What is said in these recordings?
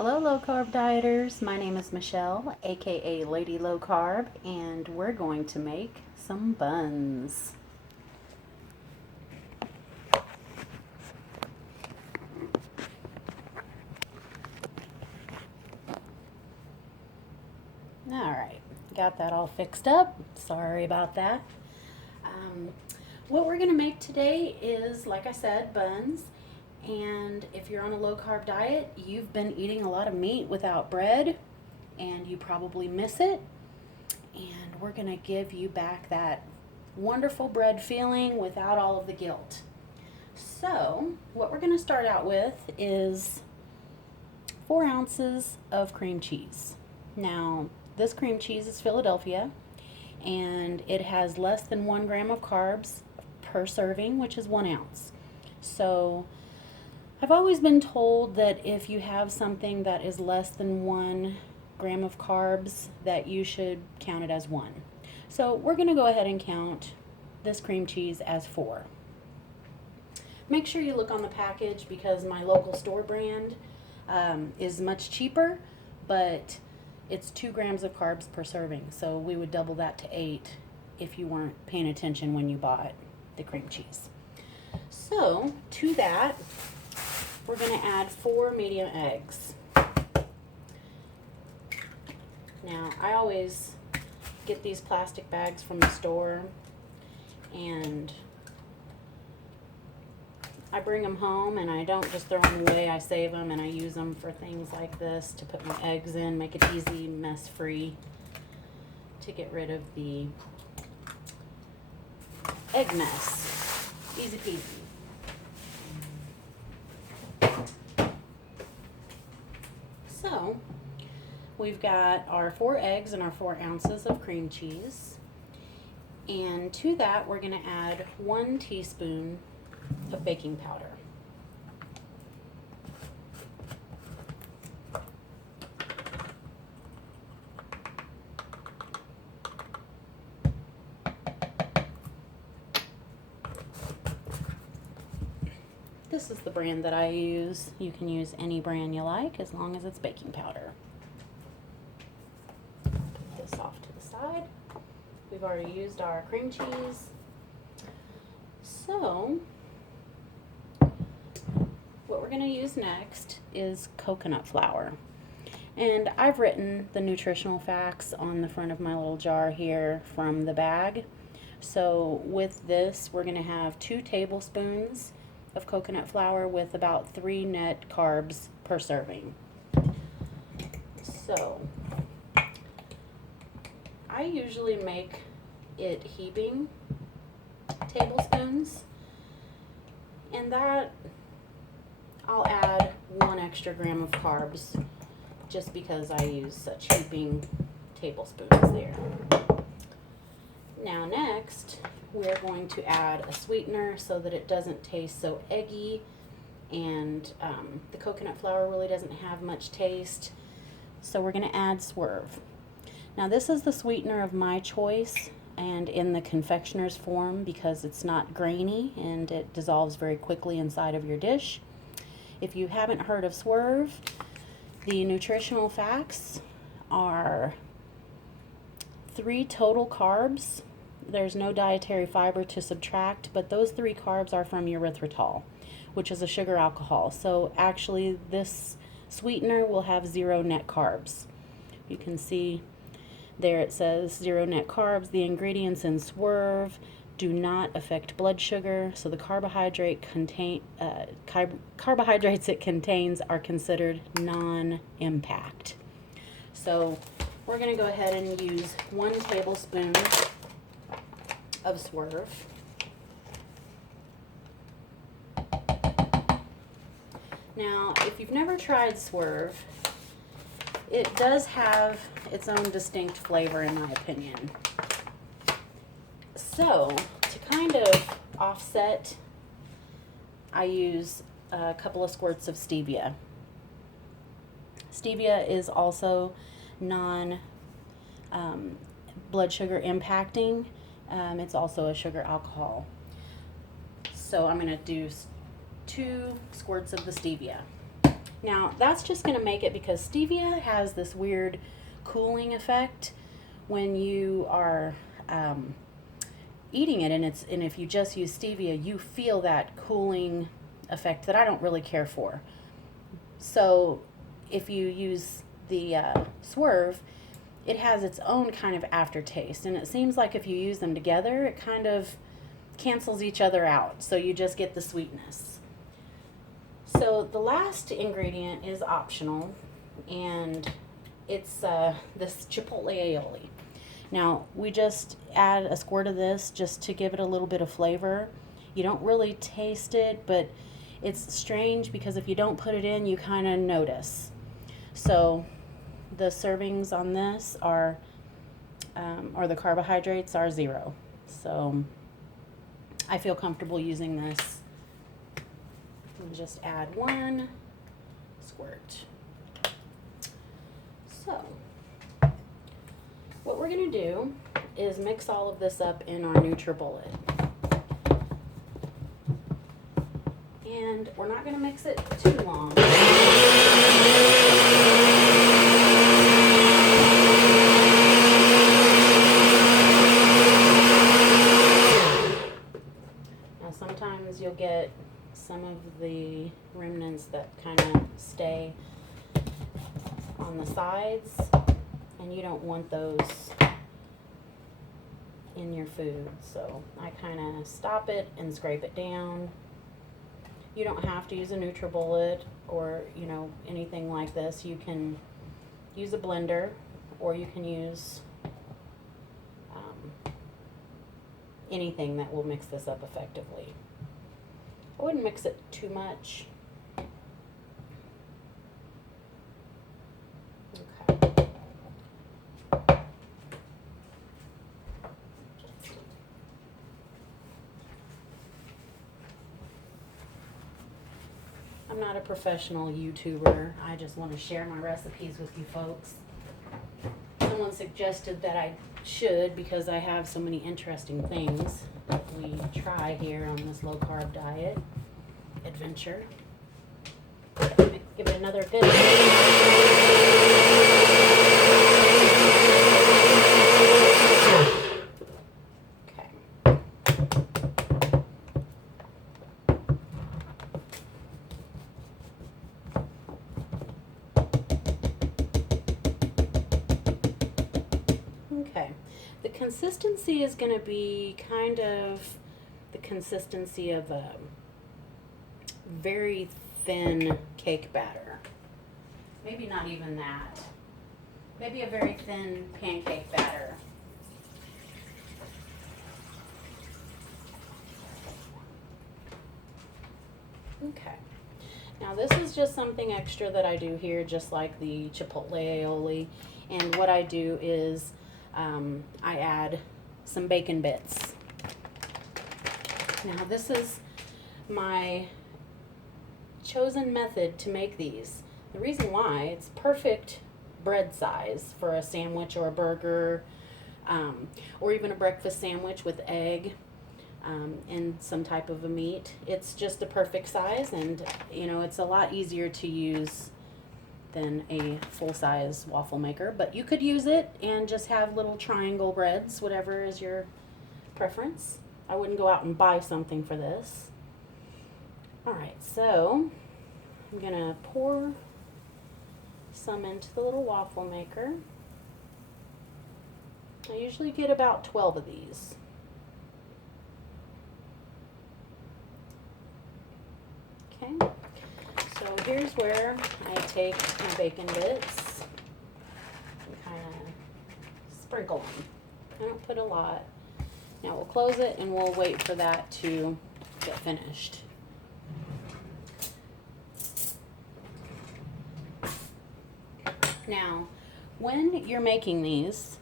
Hello, low carb dieters. My name is Michelle, aka Lady Low Carb, and we're going to make some buns. Alright, got that all fixed up. Sorry about that. What we're going to make today is, like I said, buns. And if you're on a low carb diet, you've been eating a lot of meat without bread, and you probably miss it. And we're going to give you back that wonderful bread feeling without all of the guilt. So, what we're going to start out with is 4 ounces of cream cheese. Now, this cream cheese is Philadelphia, and it has less than 1 gram of carbs per serving, which is 1 ounce. So, I've always been told that if you have something that is less than 1 gram of carbs, that you should count it as 1. So we're going to go ahead and count this cream cheese as 4. Make sure you look on the package because my local store brand is much cheaper, but it's 2 grams of carbs per serving. So we would double that to 8 if you weren't paying attention when you bought the cream cheese. So to that, we're going to add 4 medium eggs. Now, I always get these plastic bags from the store, and I bring them home, and I don't just throw them away. I save them, and I use them for things like this to put my eggs in, make it easy, mess-free, to get rid of the egg mess. Easy peasy. So, we've got our 4 eggs and our 4 ounces of cream cheese. And to that, we're going to add 1 teaspoon of baking powder. This is the brand that I use. You can use any brand you like as long as it's baking powder. Put this off to the side. We've already used our cream cheese. So, what we're going to use next is coconut flour. And I've written the nutritional facts on the front of my little jar here from the bag. So with this, we're going to have 2 tablespoons of coconut flour with about 3 net carbs per serving. So I usually make it heaping tablespoons, and that I'll add 1 extra gram of carbs just because I use such heaping tablespoons there. Now next, we're going to add a sweetener so that it doesn't taste so eggy, and the coconut flour really doesn't have much taste. So we're going to add Swerve. Now this is the sweetener of my choice, and in the confectioner's form because it's not grainy and it dissolves very quickly inside of your dish. If you haven't heard of Swerve, the nutritional facts are 3 total carbs. There's no dietary fiber to subtract, but those 3 carbs are from erythritol, which is a sugar alcohol. So actually this sweetener will have 0 net carbs. You can see there it says 0 net carbs. The ingredients in Swerve do not affect blood sugar, so the carbohydrates it contains are considered non-impact. So we're going to go ahead and use 1 tablespoon of Swerve. Now, if you've never tried Swerve, it does have its own distinct flavor in my opinion. So, to kind of offset, I use a couple of squirts of stevia. Stevia is also non blood sugar impacting. It's also a sugar alcohol. So I'm going to do 2 squirts of the stevia. Now, that's just going to make it, because stevia has this weird cooling effect when you are eating it, and if you just use stevia, you feel that cooling effect that I don't really care for. So if you use the swerve, it has its own kind of aftertaste, and it seems like if you use them together, it kind of cancels each other out, so you just get the sweetness. So the last ingredient is optional, and it's this chipotle aioli. Now, we just add a squirt of this just to give it a little bit of flavor. You don't really taste it, but it's strange because if you don't put it in, you kind of notice. So the servings on this are, or the carbohydrates are 0. So I feel comfortable using this. And just add 1 squirt. So what we're going to do is mix all of this up in our nutri-bullet. And we're not going to mix it too long. Now sometimes you'll get some of the remnants that kind of stay on the sides, and you don't want those in your food. So I kind of stop it and scrape it down. You don't have to use a nutri-bullet or, you know, anything like this. You can use a blender, or you can use anything that will mix this up effectively. I wouldn't mix it too much. Okay. I'm not a professional YouTuber. I just want to share my recipes with you folks. Someone suggested that I should, because I have so many interesting things that we try here on this low carb diet adventure. Give it another good. Okay, the consistency is going to be kind of the consistency of a very thin cake batter. Maybe not even that. Maybe a very thin pancake batter. Okay. Now this is just something extra that I do here, just like the chipotle aioli. And what I do is I add some bacon bits. Now this is my chosen method to make these. The reason why, it's perfect bread size for a sandwich or a burger, or even a breakfast sandwich with egg and some type of a meat. It's just the perfect size, and you know, it's a lot easier to use than a full-size waffle maker, but you could use it and just have little triangle breads, whatever is your preference. I wouldn't go out and buy something for this. Alright, so I'm gonna pour some into the little waffle maker. I usually get about 12 of these. Okay. So here's where I take my bacon bits and kind of sprinkle them. I don't put a lot. Now we'll close it and we'll wait for that to get finished. Now, when you're making these,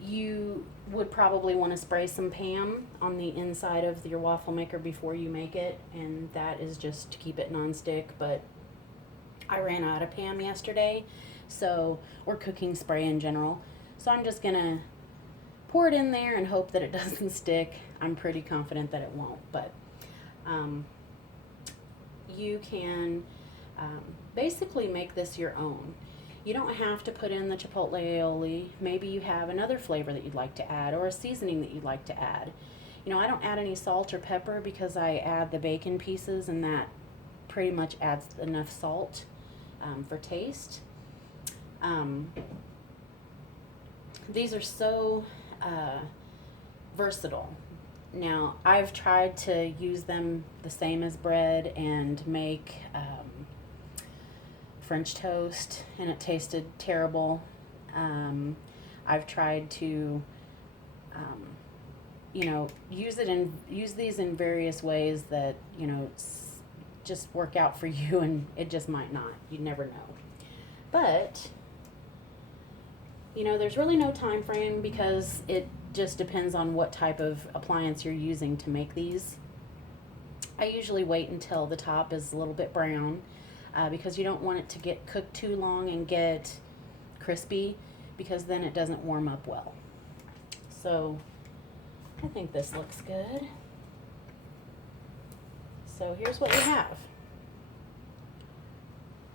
you would probably want to spray some Pam on the inside of your waffle maker before you make it, and that is just to keep it non-stick, but I ran out of Pam yesterday, so, or cooking spray in general, so I'm just gonna pour it in there and hope that it doesn't stick. I'm pretty confident that it won't, but you can basically make this your own. You don't have to put in the chipotle aioli. Maybe you have another flavor that you'd like to add, or a seasoning that you'd like to add. You know, I don't add any salt or pepper because I add the bacon pieces, and that pretty much adds enough salt for taste. These are so versatile. Now, I've tried to use them the same as bread and make French toast, and it tasted terrible. I've tried to, you know, use these in various ways that, you know, just work out for you, and it just might not. You never know. But, you know, there's really no time frame because it just depends on what type of appliance you're using to make these. I usually wait until the top is a little bit brown because you don't want it to get cooked too long and get crispy, because then it doesn't warm up well. So I think this looks good. So here's what we have.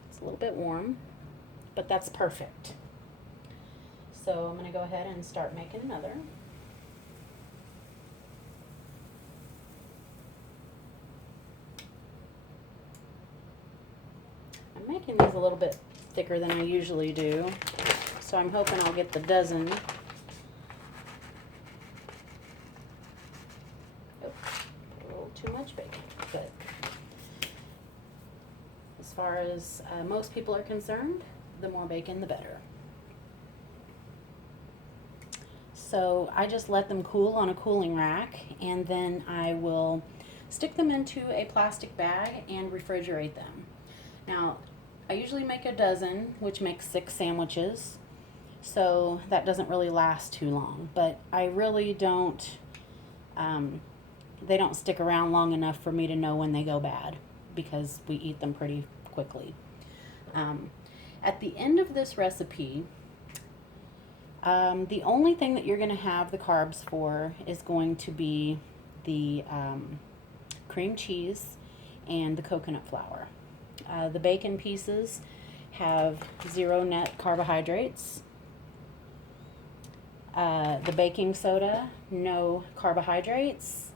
It's a little bit warm, but that's perfect. So I'm going to go ahead and start making another. I'm making these a little bit thicker than I usually do, so I'm hoping I'll get the dozen. Oh, a little too much bacon, but as far as most people are concerned, the more bacon the better. So I just let them cool on a cooling rack, and then I will stick them into a plastic bag and refrigerate them. Now, I usually make a dozen, which makes 6 sandwiches, so that doesn't really last too long. But I really don't, they don't stick around long enough for me to know when they go bad, because we eat them pretty quickly. At the end of this recipe, the only thing that you're going to have the carbs for is going to be the cream cheese and the coconut flour. The bacon pieces have 0 net carbohydrates. The baking soda, no carbohydrates.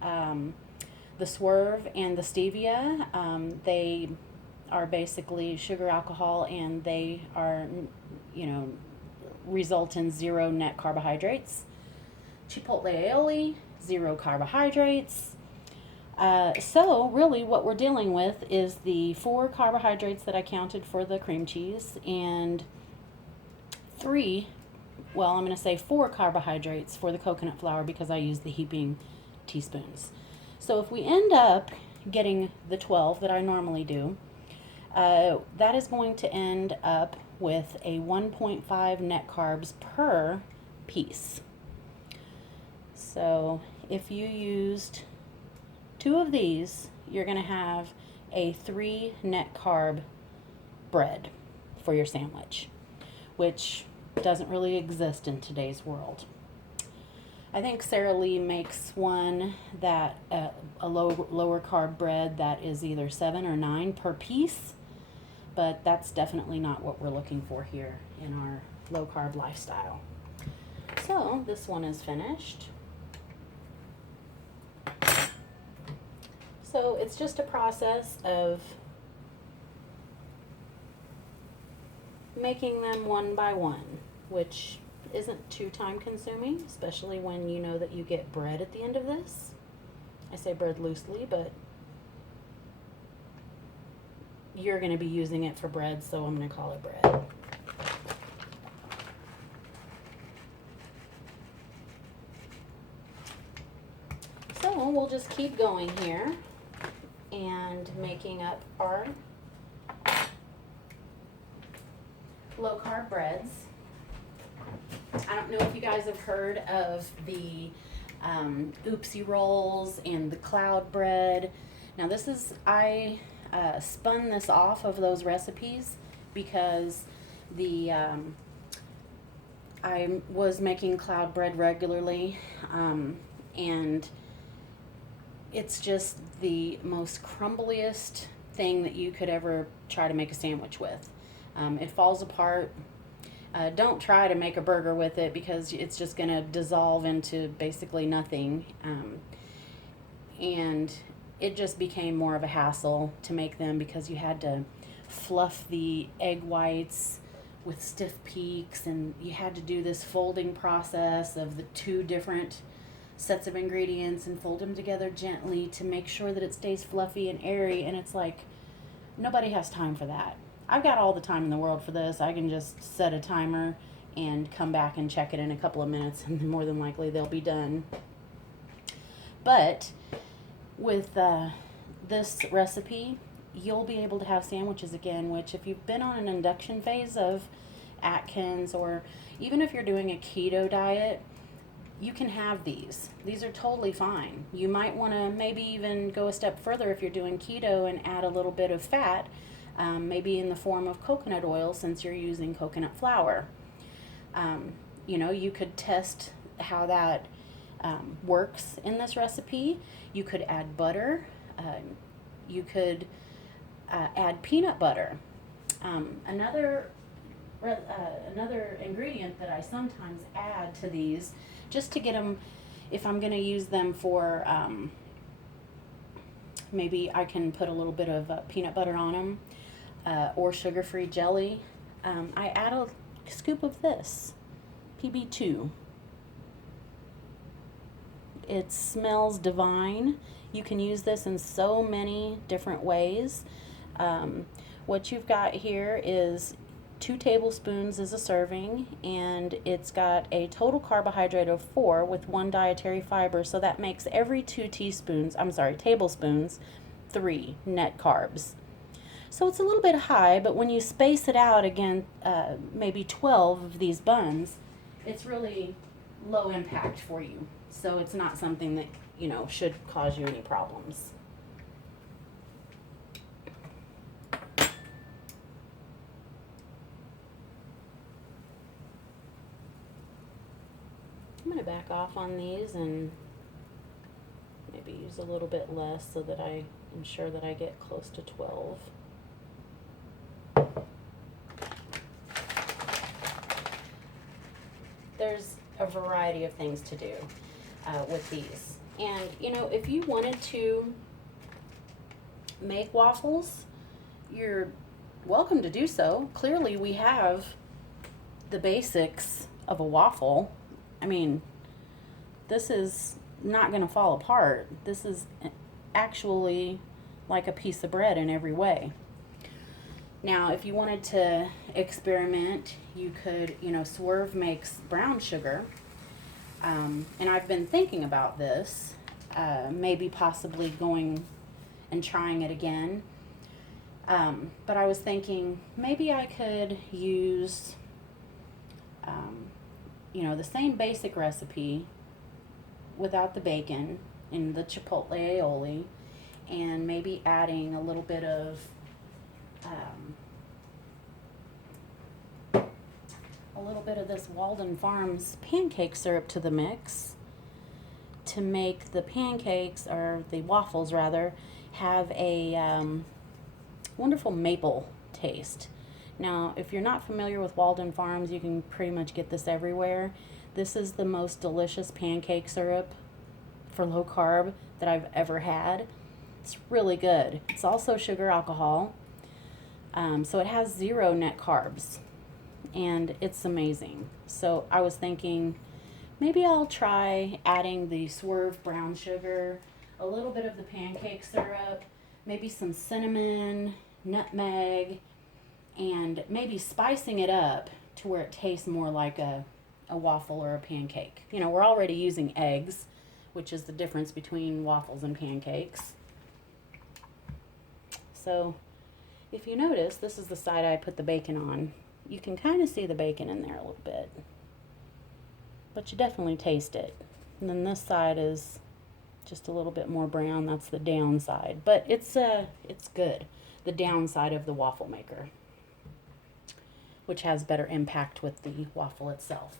The swerve and the stevia, they are basically sugar alcohol, and they are, you know, result in 0 net carbohydrates. Chipotle aioli, 0 carbohydrates. So really what we're dealing with is the 4 carbohydrates that I counted for the cream cheese, and 4 carbohydrates for the coconut flour, because I use the heaping teaspoons. So if we end up getting the 12 that I normally do, that is going to end up with a 1.5 net carbs per piece. So if you used 2 of these, you're going to have a 3 net carb bread for your sandwich, which doesn't really exist in today's world. I think Sarah Lee makes one that a lower carb bread that is either 7 or 9 per piece, but that's definitely not what we're looking for here in our low carb lifestyle. So this one is finished. So it's just a process of making them one by one, which isn't too time consuming, especially when you know that you get bread at the end of this. I say bread loosely, but you're going to be using it for bread, so I'm going to call it bread. So we'll just keep going here and making up our low carb breads. I don't know if you guys have heard of the oopsie rolls and the cloud bread. Now this is, I spun this off of those recipes because I was making cloud bread regularly, and it's just the most crumbliest thing that you could ever try to make a sandwich with. It falls apart. Don't try to make a burger with it because it's just going to dissolve into basically nothing. And it just became more of a hassle to make them because you had to fluff the egg whites with stiff peaks, and you had to do this folding process of the two different sets of ingredients and fold them together gently to make sure that it stays fluffy and airy. And it's like, nobody has time for that. I've got all the time in the world for this. I can just set a timer and come back and check it in a couple of minutes, and more than likely they'll be done. But with this recipe, you'll be able to have sandwiches again, which if you've been on an induction phase of Atkins, or even if you're doing a keto diet, you can have these. These are totally fine. You might want to maybe even go a step further if you're doing keto and add a little bit of fat, maybe in the form of coconut oil since you're using coconut flour. You could test how that works in this recipe. You could add butter. You could add peanut butter. Another ingredient that I sometimes add to these, just to get them, if I'm going to use them for, maybe I can put a little bit of peanut butter on them, or sugar-free jelly. I add a scoop of this, PB2. It smells divine. You can use this in so many different ways. What you've got here is 2 tablespoons is a serving, and it's got a total carbohydrate of 4 with 1 dietary fiber, so that makes every 2 tablespoons 3 net carbs. So it's a little bit high, but when you space it out again, maybe 12 of these buns, it's really low impact for you. So it's not something that, should cause you any problems. I'm going to back off on these and maybe use a little bit less so that I am sure that I get close to 12. There's a variety of things to do with these. And, if you wanted to make waffles, you're welcome to do so. Clearly, we have the basics of a waffle. I mean, this is not going to fall apart. This is actually like a piece of bread in every way. Now, if you wanted to experiment, you could, Swerve makes brown sugar. And I've been thinking about this, maybe possibly going and trying it again. But I was thinking maybe I could use, the same basic recipe without the bacon in the chipotle aioli, and maybe adding a little bit of this Walden Farms pancake syrup to the mix to make the pancakes, or the waffles rather, have a wonderful maple taste. Now, if you're not familiar with Walden Farms, you can pretty much get this everywhere. This is the most delicious pancake syrup for low carb that I've ever had. It's really good. It's also sugar alcohol, so it has 0 net carbs, and it's amazing. So I was thinking maybe I'll try adding the Swerve brown sugar, a little bit of the pancake syrup, maybe some cinnamon, nutmeg, and maybe spicing it up to where it tastes more like a waffle or a pancake. We're already using eggs, which is the difference between waffles and pancakes. So if you notice, this is the side I put the bacon on. You can kind of see the bacon in there a little bit, but you definitely taste it. And then this side is just a little bit more brown. That's the downside, but it's good. The downside of the waffle maker, which has better impact with the waffle itself.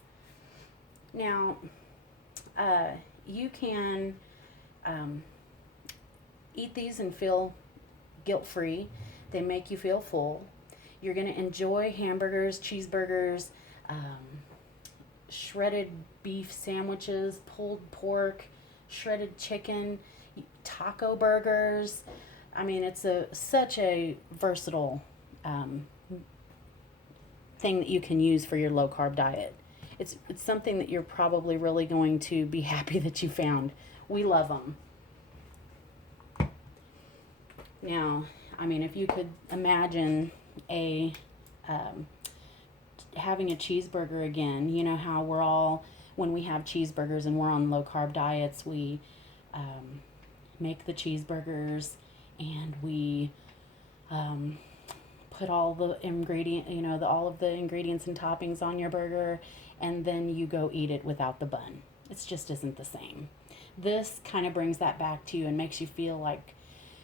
Now, you can eat these and feel guilt-free. They make you feel full. You're going to enjoy hamburgers, cheeseburgers, shredded beef sandwiches, pulled pork, shredded chicken, taco burgers. I mean, it's such a versatile thing that you can use for your low carb diet. It's something that you're probably really going to be happy that you found. We love them. Now, I mean, if you could imagine having a cheeseburger again, you know how we're all, when we have cheeseburgers and we're on low carb diets, we make the cheeseburgers and we put all the all of the ingredients and toppings on your burger, and then you go eat it without the bun. It just isn't the same. This kind of brings that back to you and makes you feel like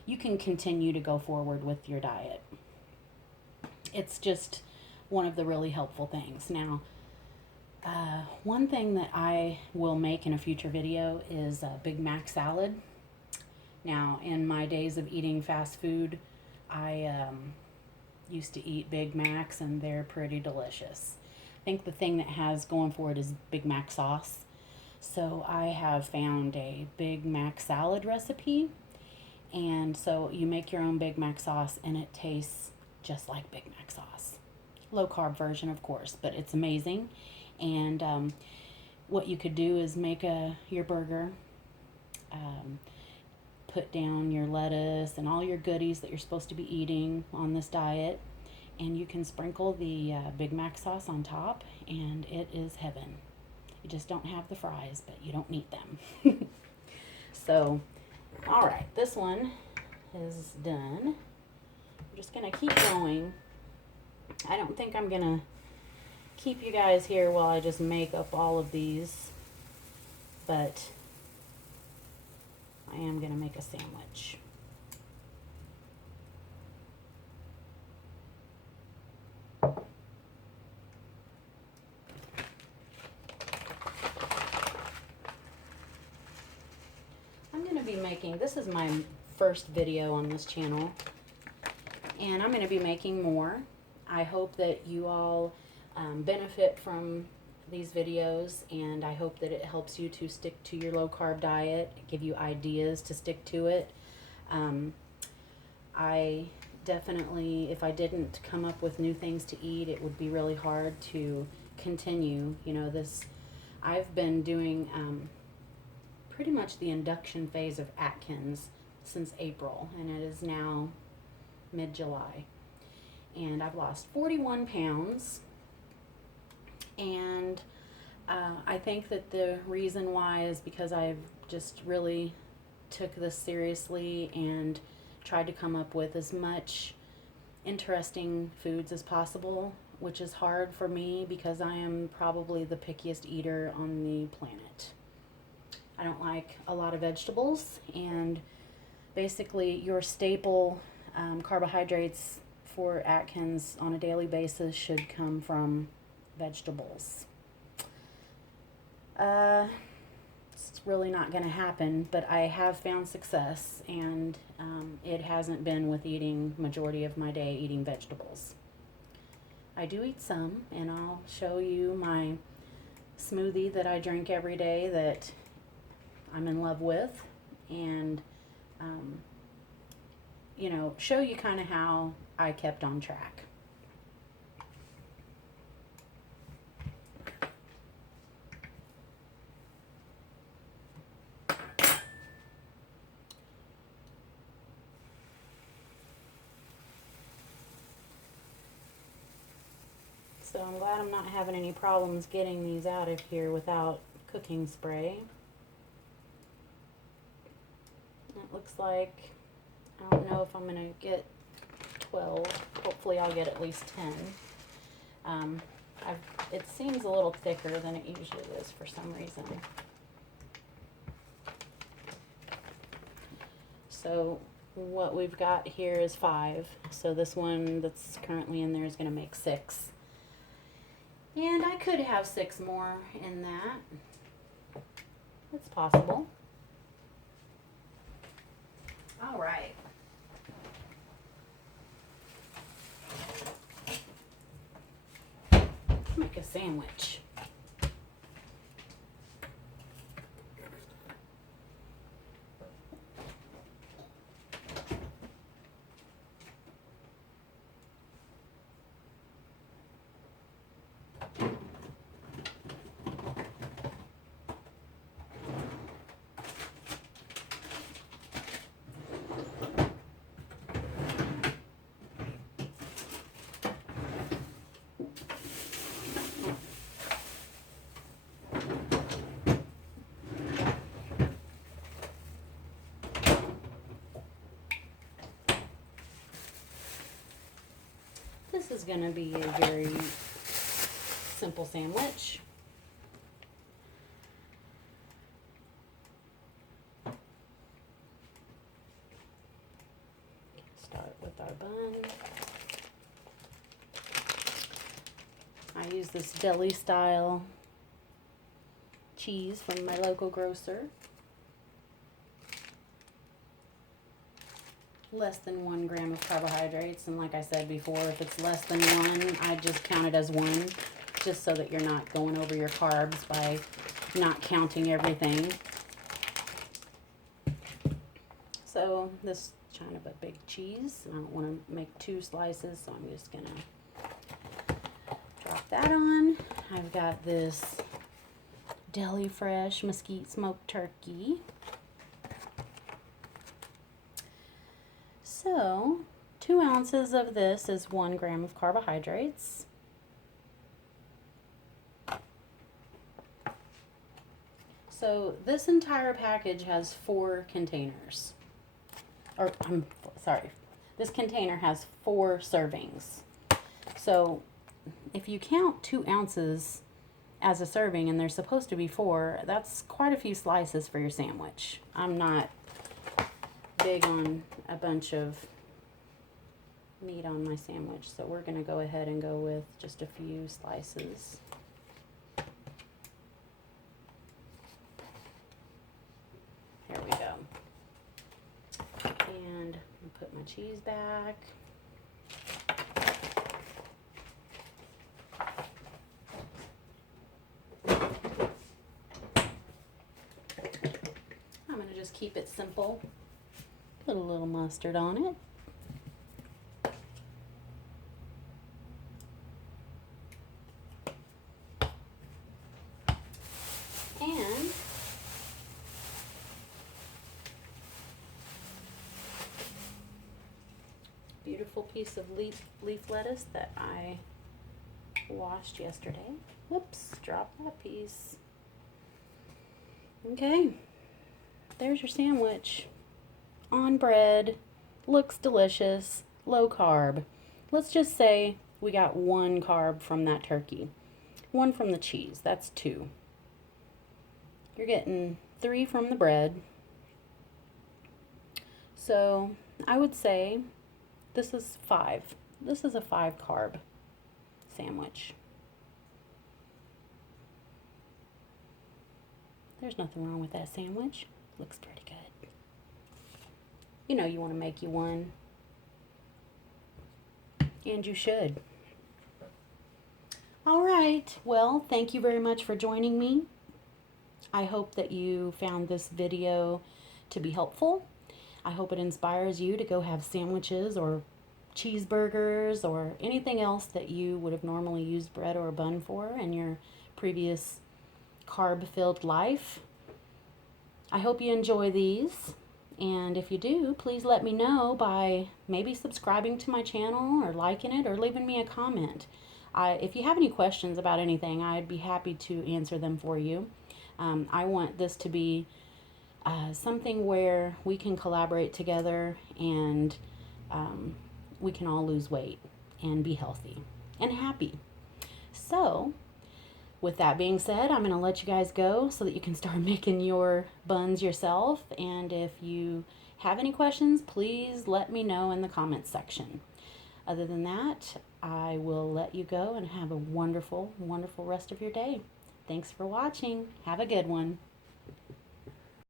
you can continue to go forward with your diet. It's just one of the really helpful things. Now, one thing that I will make in a future video is a Big Mac salad. Now, in my days of eating fast food, I used to eat Big Macs, and they're pretty delicious. I think the thing that has going for it is Big Mac sauce. So I have found a Big Mac salad recipe, and so you make your own Big Mac sauce, and it tastes just like Big Mac sauce. Low carb version, of course, but it's amazing. And what you could do is make your burger, put down your lettuce and all your goodies that you're supposed to be eating on this diet, and you can sprinkle the Big Mac sauce on top, and it is heaven. You just don't have the fries, but you don't need them. So, all right, this one is done. I'm just gonna keep going. I don't think I'm gonna keep you guys here while I just make up all of these, but I am gonna make a sandwich. I'm gonna be making, this is my first video on this channel, and I'm gonna be making more. I hope that you all benefit from these videos, and I hope that it helps you to stick to your low carb diet, give you ideas to stick to it. I definitely, if I didn't come up with new things to eat, it would be really hard to continue. You know, I've been doing pretty much the induction phase of Atkins since April, and it is now mid-July. And I've lost 41 pounds. And I think that the reason why is because I've just really took this seriously and tried to come up with as much interesting foods as possible, which is hard for me because I am probably the pickiest eater on the planet. I don't like a lot of vegetables, and basically your staple carbohydrates for Atkins on a daily basis should come from vegetables. It's really not going to happen, but I have found success, and it hasn't been with eating majority of my day eating vegetables. I do eat some, and I'll show you my smoothie that I drink every day that I'm in love with, and you know, show you kind of how I kept on track. So I'm glad I'm not having any problems getting these out of here without cooking spray. It looks like, I don't know if I'm going to get 12. Hopefully I'll get at least 10. It seems a little thicker than it usually is for some reason. So what we've got here is 5. So this one that's currently in there is going to make 6. And I could have 6 more in that. It's possible. All right. Let's make a sandwich. This is going to be a very simple sandwich. Start with our bun. I use this deli style cheese from my local grocer. Less than 1 gram of carbohydrates, and like I said before, if it's less than 1, I just count it as 1, just so that you're not going over your carbs by not counting everything. So this is kind of a big cheese. I don't want to make 2 slices, so I'm just gonna drop that on. I've got this deli fresh mesquite smoked turkey. So 2 ounces of this is 1 gram of carbohydrates. So this entire package has 4 containers. Or, I'm sorry, this container has 4 servings. So if you count 2 ounces as a serving, and there's supposed to be 4, that's quite a few slices for your sandwich. I'm not big on a bunch of meat on my sandwich, so we're going to go ahead and go with just a few slices. There we go. And I'll put my cheese back. I'm going to just keep it simple. Put a little mustard on it. And beautiful piece of leaf lettuce that I washed yesterday. Whoops, drop that piece. Okay, there's your sandwich. On bread, looks delicious, low carb. Let's just say we got 1 carb from that turkey, 1 from the cheese, that's 2. You're getting 3 from the bread. So I would say this is 5. This is a 5 carb sandwich. There's nothing wrong with that sandwich. Looks pretty good. You know you want to make you one. And you should. All right. Well, thank you very much for joining me. I hope that you found this video to be helpful. I hope it inspires you to go have sandwiches or cheeseburgers or anything else that you would have normally used bread or a bun for in your previous carb-filled life. I hope you enjoy these. And if you do, please let me know by maybe subscribing to my channel or liking it or leaving me a comment. If you have any questions about anything, I'd be happy to answer them for you. I want this to be something where we can collaborate together and we can all lose weight and be healthy and happy. So, with that being said, I'm going to let you guys go so that you can start making your buns yourself. And if you have any questions, please let me know in the comments section. Other than that, I will let you go and have a wonderful, wonderful rest of your day. Thanks for watching. Have a good one.